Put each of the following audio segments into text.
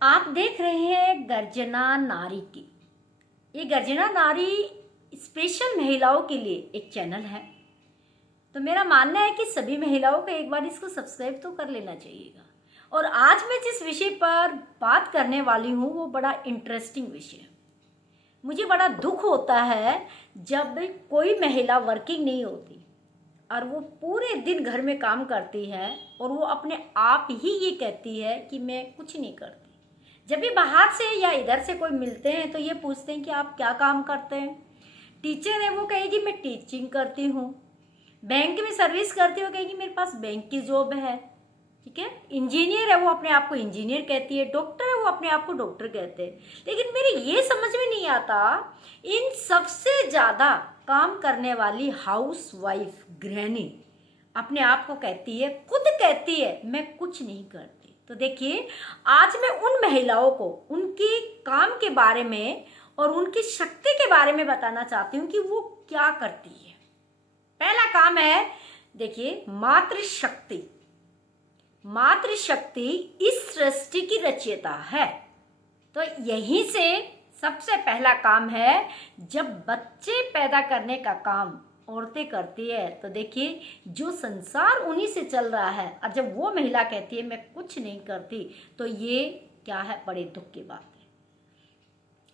आप देख रहे हैं गर्जना नारी की। ये गर्जना नारी स्पेशल महिलाओं के लिए एक चैनल है। तो मेरा मानना है कि सभी महिलाओं को एक बार इसको सब्सक्राइब तो कर लेना चाहिएगा। और आज मैं जिस विषय पर बात करने वाली हूँ वो बड़ा इंटरेस्टिंग विषय है। मुझे बड़ा दुख होता है जब कोई महिला वर्किंग नहीं होती और वो पूरे दिन घर में काम करती है और वो अपने आप ही ये कहती है कि मैं कुछ नहीं करती। जब भी बाहर से या इधर से कोई मिलते हैं तो ये पूछते हैं कि आप क्या काम करते हैं। टीचर है वो कहेगी मैं टीचिंग करती हूँ। बैंक में सर्विस करती हूँ कहेगी मेरे पास बैंक की जॉब है। ठीक है। इंजीनियर है वो अपने आप को इंजीनियर कहती है। डॉक्टर है वो अपने आप को डॉक्टर कहते हैं। लेकिन मेरे ये समझ में नहीं आता इन सबसे ज़्यादा काम करने वाली हाउस वाइफ गृहिणी अपने आप को कहती है, खुद कहती है मैं कुछ नहीं करती। तो देखिए आज मैं उन महिलाओं को उनकी काम के बारे में और उनकी शक्ति के बारे में बताना चाहती हूँ कि वो क्या करती है। पहला काम है, देखिए, मातृशक्ति। मातृशक्ति इस सृष्टि की रचयिता है। तो यहीं से सबसे पहला काम है, जब बच्चे पैदा करने का काम औरतें करती है तो देखिए जो संसार उन्हीं से चल रहा है। और जब वो महिला कहती है मैं कुछ नहीं करती तो ये क्या है, बड़े दुख की बात है।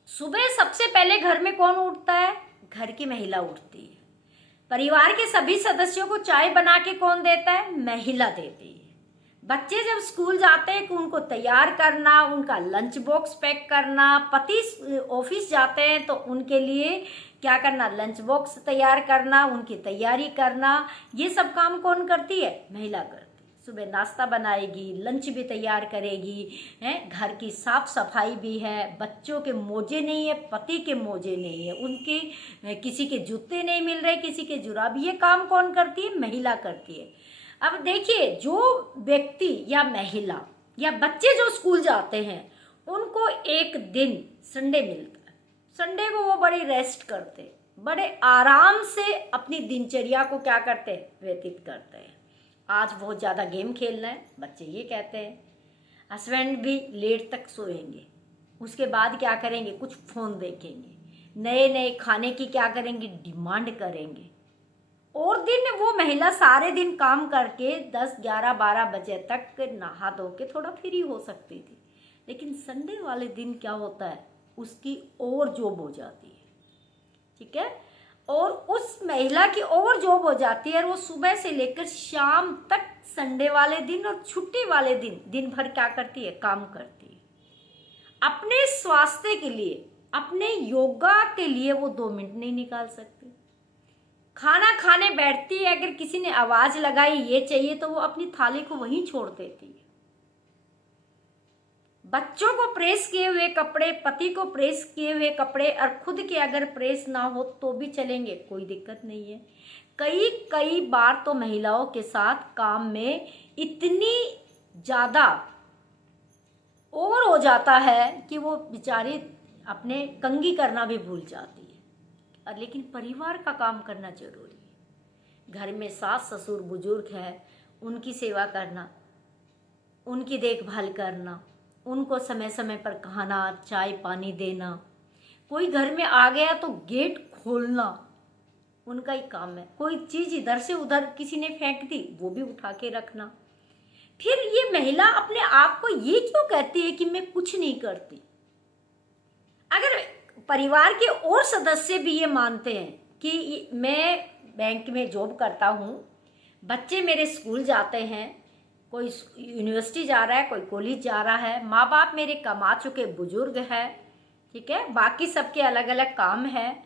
सुबह सबसे पहले घर में कौन उठता है? घर की महिला उठती है। परिवार के सभी सदस्यों को चाय बना के कौन देता है? महिला देती है। बच्चे जब स्कूल जाते हैं कि उनको तैयार करना, उनका लंच बॉक्स पैक करना, पति ऑफिस जाते हैं तो उनके लिए क्या करना, लंच बॉक्स तैयार करना, उनकी तैयारी करना, ये सब काम कौन करती है? महिला करती है। सुबह नाश्ता बनाएगी, लंच भी तैयार करेगी, हैं, घर की साफ सफाई भी है, बच्चों के मोजे नहीं है, पति के मोजे नहीं है, उनके किसी के जूते नहीं मिल रहे, किसी के जुराब, ये काम कौन करती है? महिला करती है। अब देखिए जो व्यक्ति या महिला या बच्चे जो स्कूल जाते हैं उनको एक दिन संडे मिलता है। संडे को वो बड़ी रेस्ट करते, बड़े आराम से अपनी दिनचर्या को क्या करते हैं, व्यतीत करते हैं। आज बहुत ज़्यादा गेम खेलना है, बच्चे ये कहते हैं। हस्बैंड भी लेट तक सोएंगे, उसके बाद क्या करेंगे, कुछ फ़ोन देखेंगे, नए नए खाने की क्या करेंगे, डिमांड करेंगे। और दिन वो महिला सारे दिन काम करके 10, 11, 12 बजे तक नहा धो के थोड़ा फ्री हो सकती थी। लेकिन संडे वाले दिन क्या होता है, उसकी और जॉब हो जाती है। ठीक है। और उस महिला की और जॉब हो जाती है और वो सुबह से लेकर शाम तक संडे वाले दिन और छुट्टी वाले दिन दिन भर क्या करती है, काम करती है। अपने स्वास्थ्य के लिए, अपने योगा के लिए वो 2 मिनट नहीं निकाल सकती। खाना खाने बैठती है, अगर किसी ने आवाज लगाई ये चाहिए तो वो अपनी थाली को वहीं छोड़ देती है। बच्चों को प्रेस किए हुए कपड़े, पति को प्रेस किए हुए कपड़े और खुद के अगर प्रेस ना हो तो भी चलेंगे, कोई दिक्कत नहीं है। कई बार तो महिलाओं के साथ काम में इतनी ज्यादा ओवर हो जाता है कि वो बेचारी अपने कंघी करना भी भूल जाती है। और लेकिन परिवार का काम करना जरूरी है। घर में सास ससुर बुजुर्ग है, उनकी सेवा करना, उनकी देखभाल करना, उनको समय समय पर खाना चाय पानी देना। कोई घर में आ गया तो गेट खोलना उनका ही काम है। कोई चीज़ इधर से उधर किसी ने फेंक दी वो भी उठा के रखना। फिर ये महिला अपने आप को ये क्यों कहती है कि मैं कुछ नहीं करती? अगर परिवार के और सदस्य भी ये मानते हैं कि मैं बैंक में जॉब करता हूँ, बच्चे मेरे स्कूल जाते हैं, कोई यूनिवर्सिटी जा रहा है, कोई कॉलेज जा रहा है, माँ बाप मेरे कमा चुके बुजुर्ग हैं, ठीक है, बाकी सबके अलग अलग काम है,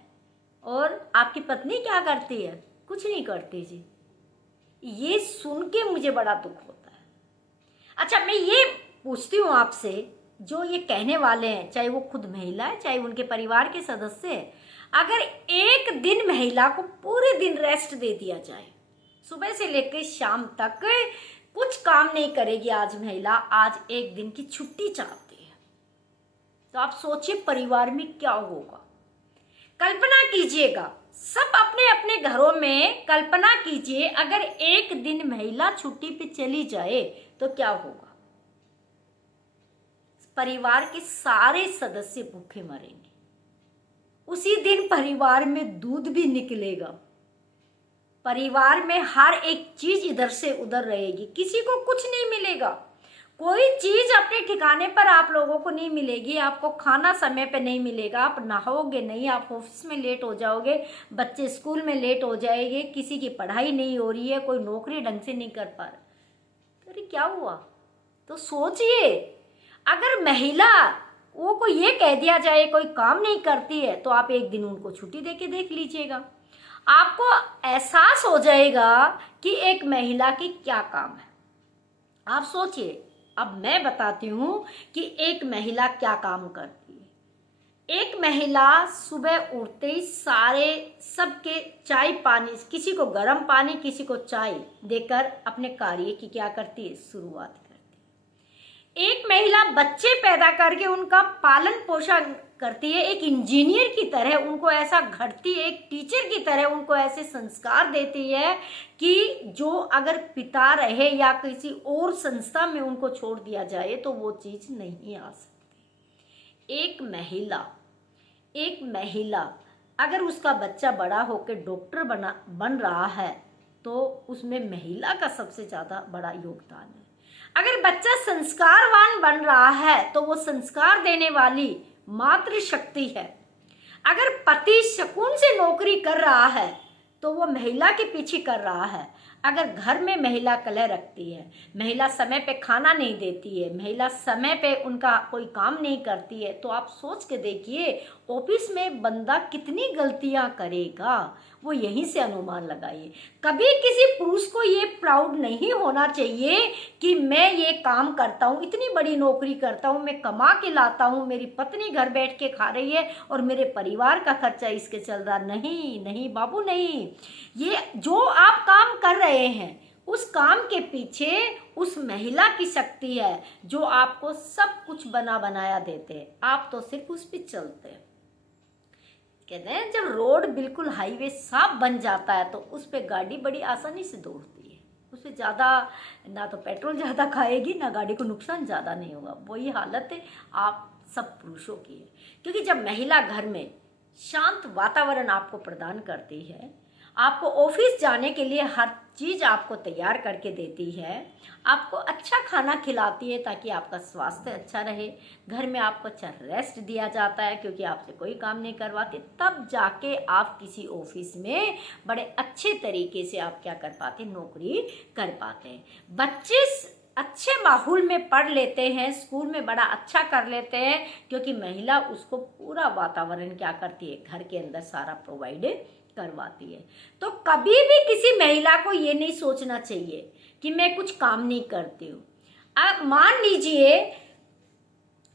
और आपकी पत्नी क्या करती है? कुछ नहीं करती जी। ये सुन के मुझे बड़ा दुख होता है। अच्छा, मैं ये पूछती हूँ आपसे, जो ये कहने वाले हैं, चाहे वो खुद महिला है चाहे उनके परिवार के सदस्य है, अगर एक दिन महिला को पूरे दिन रेस्ट दे दिया जाए, सुबह से लेकर शाम तक कुछ काम नहीं करेगी आज महिला, आज एक दिन की छुट्टी चाहती है, तो आप सोचिए परिवार में क्या होगा। कल्पना कीजिएगा, सब अपने अपने घरों में कल्पना कीजिए, अगर एक दिन महिला छुट्टी पे चली जाए तो क्या होगा। परिवार के सारे सदस्य भूखे मरेंगे। उसी दिन परिवार में दूध भी निकलेगा, परिवार में हर एक चीज इधर से उधर रहेगी, किसी को कुछ नहीं मिलेगा, कोई चीज अपने ठिकाने पर आप लोगों को नहीं मिलेगी। आपको खाना समय पे नहीं मिलेगा, आप नहाओगे नहीं, आप ऑफिस में लेट हो जाओगे, बच्चे स्कूल में लेट हो जाएंगे, किसी की पढ़ाई नहीं हो रही है, कोई नौकरी ढंग से नहीं कर पा रहा। अरे क्या हुआ? तो सोचिए, अगर महिला वो को ये कह दिया जाए कोई काम नहीं करती है, तो आप एक दिन उनको छुट्टी दे के देख लीजिएगा, आपको एहसास हो जाएगा कि एक महिला की क्या काम है। आप सोचिए, अब मैं बताती हूँ कि एक महिला क्या काम करती है। एक महिला सुबह उठते ही सारे सबके चाय पानी, किसी को गर्म पानी किसी को चाय देकर अपने कार्य की क्या करती है, शुरुआत करती है। एक महिला बच्चे पैदा करके उनका पालन पोषण करती है, एक इंजीनियर की तरह उनको ऐसा घड़ती है, एक टीचर की तरह उनको ऐसे संस्कार देती है कि जो अगर पिता रहे या किसी और संस्था में उनको छोड़ दिया जाए तो वो चीज नहीं आ सकती। एक महिला अगर उसका बच्चा बड़ा होकर डॉक्टर बन रहा है तो उसमें महिला का सबसे ज्यादा बड़ा योगदान है। अगर बच्चा संस्कारवान बन रहा है तो वो संस्कार देने वाली मातृशक्ति है। अगर पति शकुन से नौकरी कर रहा है तो वो महिला के पीछे कर रहा है। अगर घर में महिला कलह रखती है, महिला समय पे खाना नहीं देती है, महिला समय पे उनका कोई काम नहीं करती है, तो आप सोच के देखिए ऑफिस में बंदा कितनी गलतियां करेगा, वो यहीं से अनुमान लगाइए। कभी किसी पुरुष को ये प्राउड नहीं होना चाहिए कि मैं ये काम करता हूँ, इतनी बड़ी नौकरी करता हूँ, मैं कमा के लाता हूँ, मेरी पत्नी घर बैठ के खा रही है और मेरे परिवार का खर्चा इसके चल रहा। नहीं नहीं बाबू नहीं, ये जो आप काम कर रहे हैं उस काम के पीछे उस महिला की शक्ति है जो आपको सब कुछ बना बनाया देते हैं, आप तो सिर्फ उस पर चलते हैं। कहते हैं जब रोड बिल्कुल हाईवे साफ बन जाता है तो उस पर गाड़ी बड़ी आसानी से दौड़ती है, उस पर ज़्यादा ना तो पेट्रोल ज़्यादा खाएगी ना गाड़ी को नुकसान ज़्यादा नहीं होगा। वही हालत है आप सब पुरुषों की है, क्योंकि जब महिला घर में शांत वातावरण आपको प्रदान करती है, आपको ऑफिस जाने के लिए हर चीज़ आपको तैयार करके देती है, आपको अच्छा खाना खिलाती है ताकि आपका स्वास्थ्य अच्छा रहे, घर में आपको अच्छा रेस्ट दिया जाता है क्योंकि आपसे कोई काम नहीं करवाती, तब जाके आप किसी ऑफिस में बड़े अच्छे तरीके से आप क्या कर पाते, नौकरी कर पाते हैं। बच्चे अच्छे माहौल में पढ़ लेते हैं, स्कूल में बड़ा अच्छा कर लेते हैं क्योंकि महिला उसको पूरा वातावरण क्या करती है, घर के अंदर सारा प्रोवाइड करवाती है। तो कभी भी किसी महिला को ये नहीं सोचना चाहिए कि मैं कुछ काम नहीं करती हूँ। अब मान लीजिए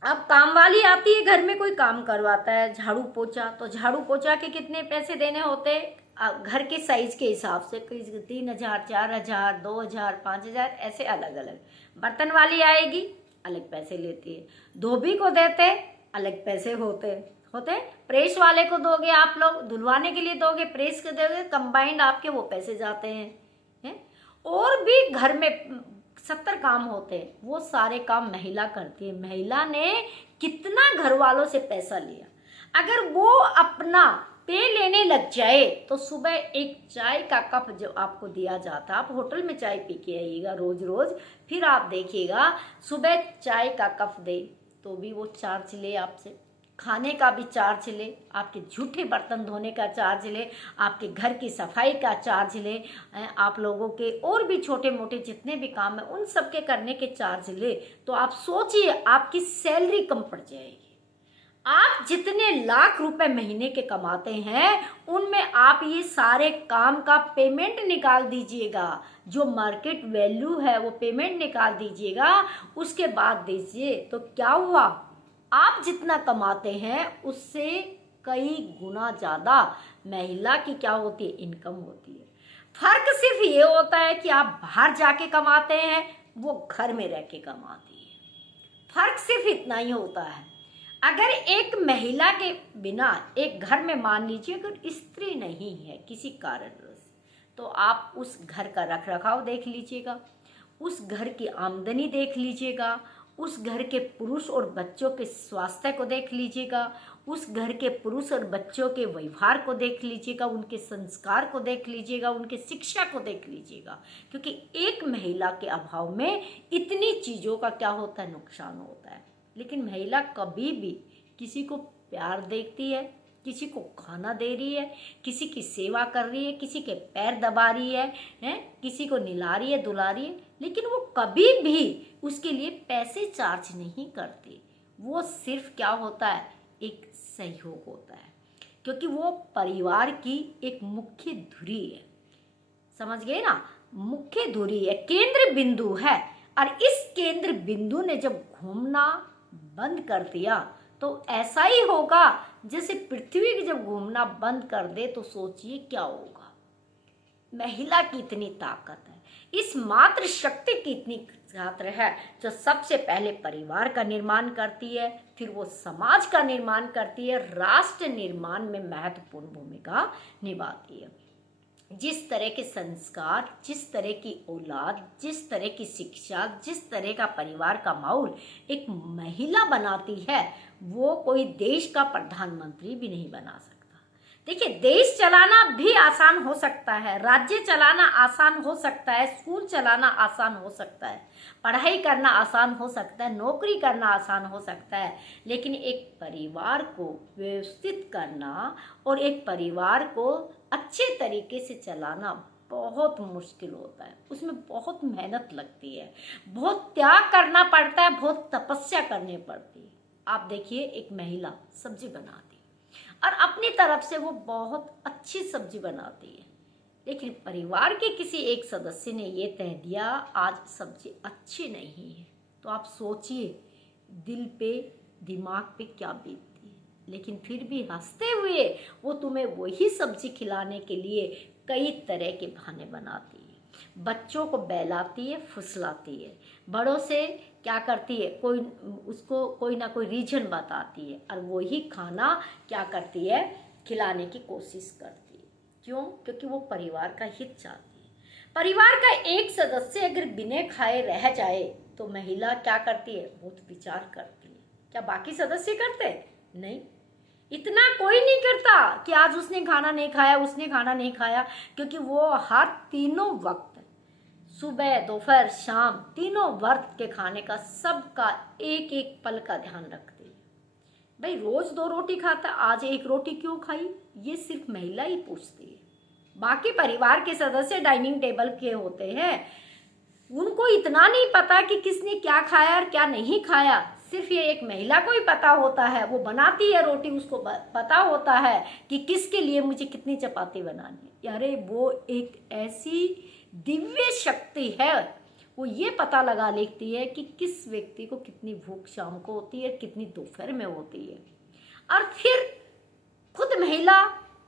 अब काम वाली आती है, घर में कोई काम करवाता है, झाड़ू पोछा, तो झाड़ू पोछा के कितने पैसे देने होते हैं, घर के साइज के हिसाब से, 3,000, 4,000, 2,000, 5,000 ऐसे अलग अलग। बर्तन वाली आएगी अलग पैसे लेती है, धोबी को देते अलग पैसे होते, प्रेस वाले को दोगे आप लोग, धुलवाने के लिए दोगे, प्रेस के दोगे, कंबाइंड आपके वो पैसे जाते हैं। और भी घर में 70 काम होते हैं, वो सारे काम महिला करती है। महिला ने कितना घर वालों से पैसा लिया, अगर वो अपना पे लेने लग जाए तो सुबह एक चाय का कप जो आपको दिया जाता, आप होटल में चाय पी के आइएगा रोज रोज, फिर आप देखिएगा सुबह चाय का कप दे तो भी वो चार्ज ले आपसे, खाने का भी चार्ज ले, आपके झूठे बर्तन धोने का चार्ज ले, आपके घर की सफाई का चार्ज ले, आप लोगों के और भी छोटे मोटे जितने भी काम है उन सब के करने के चार्ज ले, तो आप सोचिए आपकी सैलरी कम पड़ जाएगी। आप जितने लाख रुपए महीने के कमाते हैं उनमें आप ये सारे काम का पेमेंट निकाल दीजिएगा, जो मार्केट वैल्यू है वो पेमेंट निकाल दीजिएगा, उसके बाद दीजिए तो क्या हुआ, आप जितना कमाते हैं उससे कई गुना ज़्यादा महिला की क्या होती है, इनकम होती है। फर्क सिर्फ ये होता है कि आप बाहर जाके कमाते हैं, वो घर में रह के कमाती है, फर्क सिर्फ इतना ही होता है। अगर एक महिला के बिना एक घर में मान लीजिए अगर स्त्री नहीं है किसी कारणवश, तो आप उस घर का रख रखाव देख लीजिएगा, उस घर की आमदनी देख लीजिएगा, उस घर के पुरुष और बच्चों के स्वास्थ्य को देख लीजिएगा, उस घर के पुरुष और बच्चों के व्यवहार को देख लीजिएगा, उनके संस्कार को देख लीजिएगा, उनके शिक्षा को देख लीजिएगा। क्योंकि एक महिला के अभाव में इतनी चीज़ों का क्या होता है, नुकसान होता है। लेकिन महिला कभी भी किसी को प्यार देती है, किसी को खाना दे रही है, किसी की सेवा कर रही है, किसी के पैर दबा रही है, किसी को निला रही है, दुला रही है, लेकिन वो कभी भी उसके लिए पैसे चार्ज नहीं करती। वो सिर्फ क्या होता है, एक सहयोग होता है, क्योंकि वो परिवार की एक मुख्य धुरी है। समझ गए ना, मुख्य धुरी है, केंद्र बिंदु है। और इस केंद्र बिंदु ने जब घूमना बंद कर दिया तो ऐसा ही होगा जैसे पृथ्वी जब घूमना बंद कर दे, तो सोचिए क्या होगा। महिला की इतनी ताकत है, इस मात्र शक्ति की इतनी छात्र है, जो सबसे पहले परिवार का निर्माण करती है, फिर वो समाज का निर्माण करती है, राष्ट्र निर्माण में महत्वपूर्ण भूमिका निभाती है। जिस तरह के संस्कार, जिस तरह की औलाद, जिस तरह की शिक्षा, जिस तरह का परिवार का माहौल एक महिला बनाती है, वो कोई देश का प्रधानमंत्री भी नहीं बना सकता। देखिए, देश चलाना भी आसान हो सकता है, राज्य चलाना आसान हो सकता है, स्कूल चलाना आसान हो सकता है, पढ़ाई करना आसान हो सकता है, नौकरी करना आसान हो सकता है, लेकिन एक परिवार को व्यवस्थित करना और एक परिवार को अच्छे तरीके से चलाना बहुत मुश्किल होता है। उसमें बहुत मेहनत लगती है, बहुत त्याग करना पड़ता है, बहुत तपस्या करनी पड़ती है। आप देखिए, एक महिला सब्जी बनाती है और अपनी तरफ से वो बहुत अच्छी सब्जी बनाती है, लेकिन परिवार के किसी एक सदस्य ने ये तय दिया आज सब्जी अच्छी नहीं है, तो आप सोचिए दिल पे, दिमाग पे क्या बीतती है। लेकिन फिर भी हंसते हुए वो तुम्हें वही सब्जी खिलाने के लिए कई तरह के बहाने बनाती है, बच्चों को बहलाती है, फुसलाती है, बड़ों से क्या करती है, उसको कोई ना कोई रीजन बताती है, और वही खाना क्या करती है, खिलाने की कोशिश करती है। क्यों? क्योंकि वो परिवार का हित चाहती है। परिवार का एक सदस्य अगर बिना खाए रह जाए तो महिला क्या करती है, बहुत विचार करती है। क्या बाकी सदस्य करते? नहीं, इतना कोई नहीं करता कि आज उसने खाना नहीं खाया, उसने खाना नहीं खाया, क्योंकि वो हर तीनों वक्त, सुबह, दोपहर, शाम, तीनों वक्त के खाने का, सबका एक एक पल का ध्यान रखती है। भाई रोज 2 रोटी खाता, आज 1 रोटी क्यों खाई, ये सिर्फ महिला ही पूछती है। बाकी परिवार के सदस्य डाइनिंग टेबल के होते हैं, उनको इतना नहीं पता कि किसने क्या खाया और क्या नहीं खाया, सिर्फ ये एक महिला को ही पता होता है। वो बनाती है रोटी, उसको पता होता है कि किसके लिए मुझे कितनी चपाती बनानी है। अरे वो एक ऐसी दिव्य शक्ति है, वो ये पता लगा लेती है कि किस व्यक्ति को कितनी भूख शाम को होती है, कितनी दोपहर में होती है। और फिर खुद महिला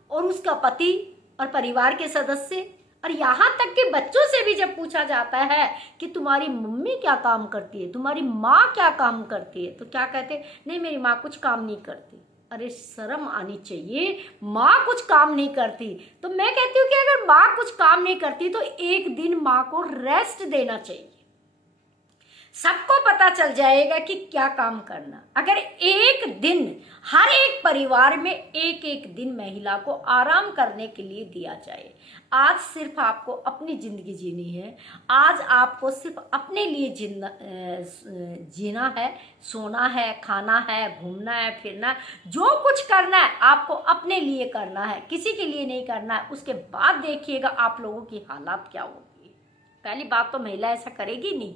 और उसका पति और परिवार के सदस्य और यहाँ तक कि बच्चों से भी जब पूछा जाता है कि तुम्हारी मम्मी क्या काम करती है, तुम्हारी माँ क्या काम करती है, तो क्या कहते? नहीं, मेरी माँ कुछ काम नहीं करती। अरे शर्म आनी चाहिए, माँ कुछ काम नहीं करती। तो मैं कहती हूँ कि अगर माँ कुछ काम नहीं करती तो एक दिन माँ को रेस्ट देना चाहिए। सबको पता चल जाएगा कि क्या काम करना। अगर एक दिन, हर एक परिवार में एक एक दिन महिला को आराम करने के लिए दिया जाए। आज सिर्फ आपको अपनी जिंदगी जीनी है, आज आपको सिर्फ अपने लिए जीना है, सोना है, खाना है, घूमना है, फिरना है, जो कुछ करना है आपको अपने लिए करना है, किसी के लिए नहीं करना है। उसके बाद देखिएगा आप लोगों की हालात क्या होगी। पहली बात तो महिला ऐसा करेगी नहीं,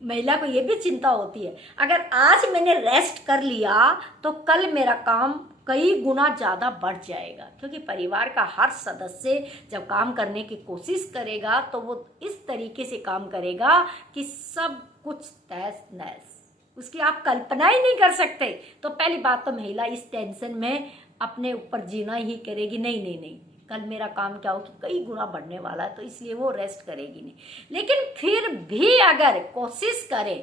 महिला को ये भी चिंता होती है अगर आज मैंने रेस्ट कर लिया तो कल मेरा काम कई गुना ज़्यादा बढ़ जाएगा, क्योंकि परिवार का हर सदस्य जब काम करने की कोशिश करेगा तो वो इस तरीके से काम करेगा कि सब कुछ तहस नहस, उसकी आप कल्पना ही नहीं कर सकते। तो पहली बात तो महिला इस टेंशन में अपने ऊपर जीना ही करेगी, नहीं नहीं नहीं, कल मेरा काम क्या हो कि कई गुना बढ़ने वाला है, तो इसलिए वो रेस्ट करेगी नहीं। लेकिन फिर भी अगर कोशिश करे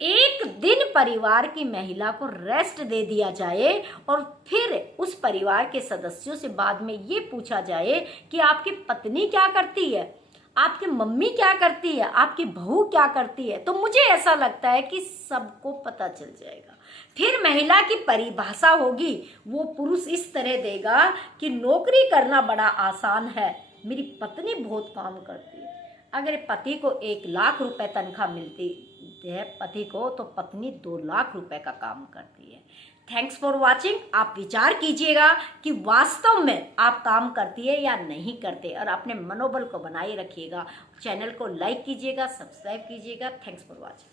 एक दिन परिवार की महिला को रेस्ट दे दिया जाए और फिर उस परिवार के सदस्यों से बाद में ये पूछा जाए कि आपकी पत्नी क्या करती है, आपकी मम्मी क्या करती है, आपकी बहू क्या करती है, तो मुझे ऐसा लगता है कि सबको पता चल जाएगा। फिर महिला की परिभाषा होगी, वो पुरुष इस तरह देगा कि नौकरी करना बड़ा आसान है, मेरी पत्नी बहुत काम करती है। अगर पति को 1 लाख रुपए तनख्वाह मिलती है पति को, तो पत्नी 2 लाख रुपए का काम करती है। Thanks for watching. आप विचार कीजिएगा कि वास्तव में आप काम करती है या नहीं करते, और अपने मनोबल को बनाए रखिएगा। चैनल को लाइक कीजिएगा, सब्सक्राइब कीजिएगा। Thanks for watching.